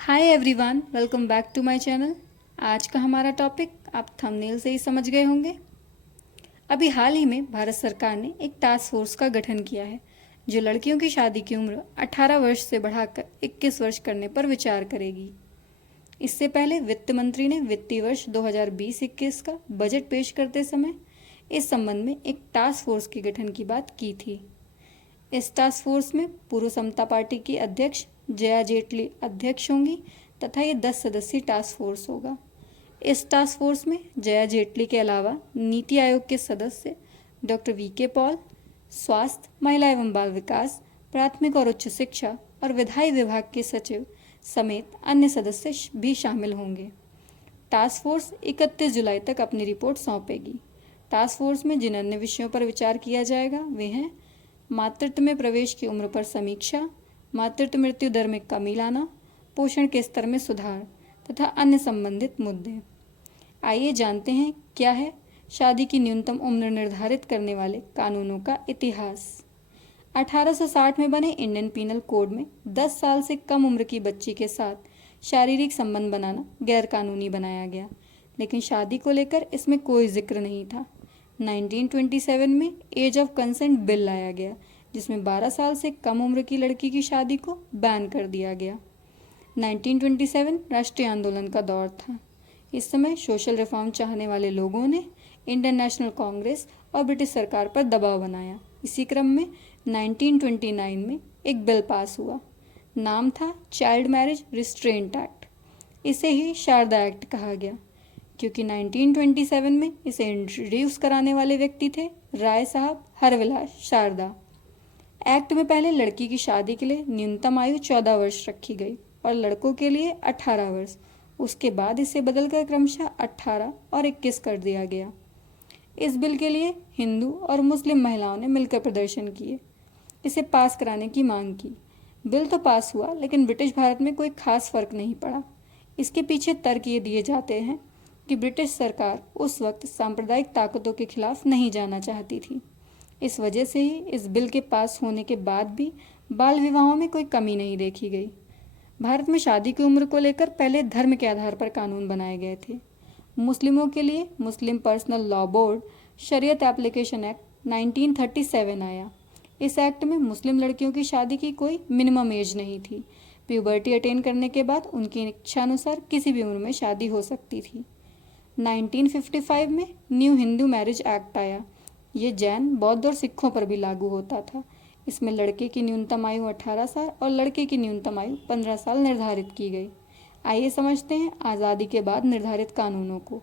Hi everyone, welcome back to my channel. आज का हमारा टॉपिक आप थंबनेल से ही समझ गए होंगे। अभी हाल ही में भारत सरकार ने एक टास्क फोर्स का गठन किया है जो लड़कियों की शादी की उम्र 18 वर्ष से बढ़ाकर 21 वर्ष करने पर विचार करेगी। इससे पहले वित्त मंत्री ने वित्तीय वर्ष 2020-21 का बजट पेश करते समय इस संबंध में एक टास्क फोर्स के गठन की बात की थी। इस टास्क फोर्स में पूर्व समता पार्टी की अध्यक्ष जया जेटली अध्यक्ष होंगी तथा ये 10 सदस्यीय टास्क फोर्स होगा। इस टास्क फोर्स में जया जेटली के अलावा नीति आयोग के सदस्य डॉक्टर वीके पॉल, स्वास्थ्य, महिला एवं बाल विकास, प्राथमिक और उच्च शिक्षा और विधायी विभाग के सचिव समेत अन्य सदस्य भी शामिल होंगे। टास्क फोर्स 31 जुलाई तक अपनी रिपोर्ट सौंपेगी। टास्क फोर्स में जिन अन्य विषयों पर विचार किया जाएगा वे हैं मातृत्व में प्रवेश की उम्र पर समीक्षा, मातृत्व मृत्यु दर में कमी लाना, पोषण के स्तर में सुधार तथा अन्य संबंधित मुद्दे। आइए जानते हैं क्या है शादी की न्यूनतम उम्र निर्धारित करने वाले कानूनों का इतिहास। 1860 में बने इंडियन पीनल कोड में 10 साल से कम उम्र की बच्ची के साथ शारीरिक संबंध बनाना गैर कानूनी बनाया गया, लेकिन शादी को लेकर इसमें कोई जिक्र नहीं था। 1927 में एज ऑफ कंसेंट बिल लाया गया जिसमें 12 साल से कम उम्र की लड़की की शादी को बैन कर दिया गया। 1927 राष्ट्रीय आंदोलन का दौर था। इस समय सोशल रिफॉर्म चाहने वाले लोगों ने इंडियन नेशनल कांग्रेस और ब्रिटिश सरकार पर दबाव बनाया। इसी क्रम में 1929 में एक बिल पास हुआ। नाम था चाइल्ड मैरिज रिस्ट्रेंट एक्ट। इसे ही शारदा एक्ट कहा गया क्योंकि 1927 में इसे इंट्रोड्यूस कराने वाले व्यक्ति थे राय साहब हरविलास शारदा। एक्ट में पहले लड़की की शादी के लिए न्यूनतम आयु 14 वर्ष रखी गई और लड़कों के लिए 18 वर्ष। उसके बाद इसे बदलकर क्रमशः 18 और 21 कर दिया गया। इस बिल के लिए हिंदू और मुस्लिम महिलाओं ने मिलकर प्रदर्शन किए, इसे पास कराने की मांग की। बिल तो पास हुआ लेकिन ब्रिटिश भारत में कोई खास फर्क नहीं पड़ा। इसके पीछे तर्क ये दिए जाते हैं कि ब्रिटिश सरकार उस वक्त सांप्रदायिक ताकतों के खिलाफ नहीं जाना चाहती थी। इस वजह से ही इस बिल के पास होने के बाद भी बाल विवाहों में कोई कमी नहीं देखी गई। भारत में शादी की उम्र को लेकर पहले धर्म के आधार पर कानून बनाए गए थे। मुस्लिमों के लिए मुस्लिम पर्सनल लॉ बोर्ड शरीयत एप्लीकेशन एक्ट 1937 आया। इस एक्ट में मुस्लिम लड़कियों की शादी की कोई मिनिमम एज नहीं थी। प्यूबर्टी अटेन करने के बाद उनकी इच्छानुसार किसी भी उम्र में शादी हो सकती थी। 1955 में न्यू हिंदू मैरिज एक्ट आया। ये जैन, बौद्ध और सिखों पर भी लागू होता था। इसमें लड़के की न्यूनतम आयु 18 साल और लड़के की न्यूनतम आयु 15 साल निर्धारित की गई। आइए समझते हैं आज़ादी के बाद निर्धारित कानूनों को।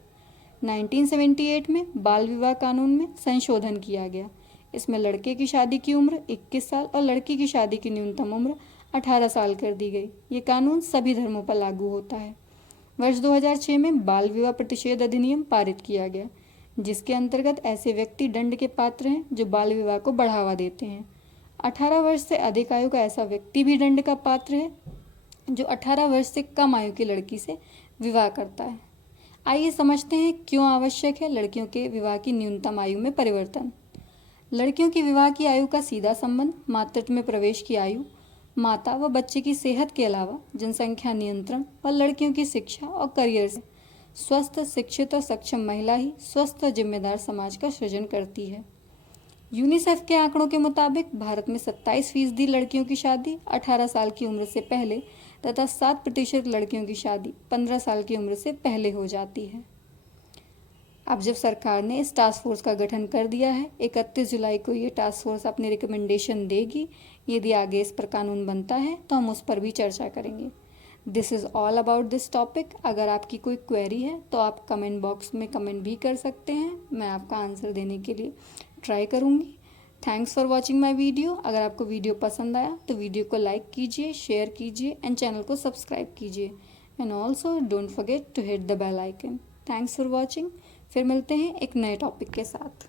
1978 में बाल विवाह कानून में संशोधन किया गया। इसमें लड़के की शादी की उम्र 21 साल और लड़की की शादी की न्यूनतम उम्र 18 साल कर दी गई। ये कानून सभी धर्मों पर लागू होता है। वर्ष 2006 में बाल विवाह प्रतिषेध अधिनियम पारित किया गया, जिसके अंतर्गत ऐसे व्यक्ति दंड के पात्र हैं जो बाल विवाह को बढ़ावा देते हैं। 18 वर्ष से अधिक आयु का ऐसा व्यक्ति भी दंड का पात्र है जो 18 वर्ष से कम आयु की लड़की से विवाह करता है। आइए समझते हैं क्यों आवश्यक है लड़कियों के विवाह की न्यूनतम आयु में परिवर्तन। लड़कियों की विवाह की आयु का सीधा संबंध मातृत्व में प्रवेश की आयु, माता व बच्चे की सेहत के अलावा जनसंख्या नियंत्रण और लड़कियों की शिक्षा और करियर से। स्वस्थ, शिक्षित और सक्षम महिला ही स्वस्थ और जिम्मेदार समाज का सृजन करती है। यूनिसेफ के आंकड़ों के मुताबिक भारत में 27% लड़कियों की शादी 18 साल की उम्र से पहले तथा 7% लड़कियों की शादी 15 साल की उम्र से पहले हो जाती है। अब जब सरकार ने इस टास्क फोर्स का गठन कर दिया है, 31 जुलाई को ये टास्क फोर्स अपनी रिकमेंडेशन देगी। यदि आगे इस पर कानून बनता है तो हम उस पर भी चर्चा करेंगे। This is all about this topic. अगर आपकी कोई क्वेरी है तो आप कमेंट बॉक्स में कमेंट भी कर सकते हैं, मैं आपका आंसर देने के लिए ट्राई करूँगी। Thanks for watching my video. अगर आपको वीडियो पसंद आया तो वीडियो को लाइक कीजिए, शेयर कीजिए एंड चैनल को सब्सक्राइब कीजिए। And also don't forget to hit the bell icon. Thanks for watching. फिर मिलते हैं एक नए टॉपिक के साथ।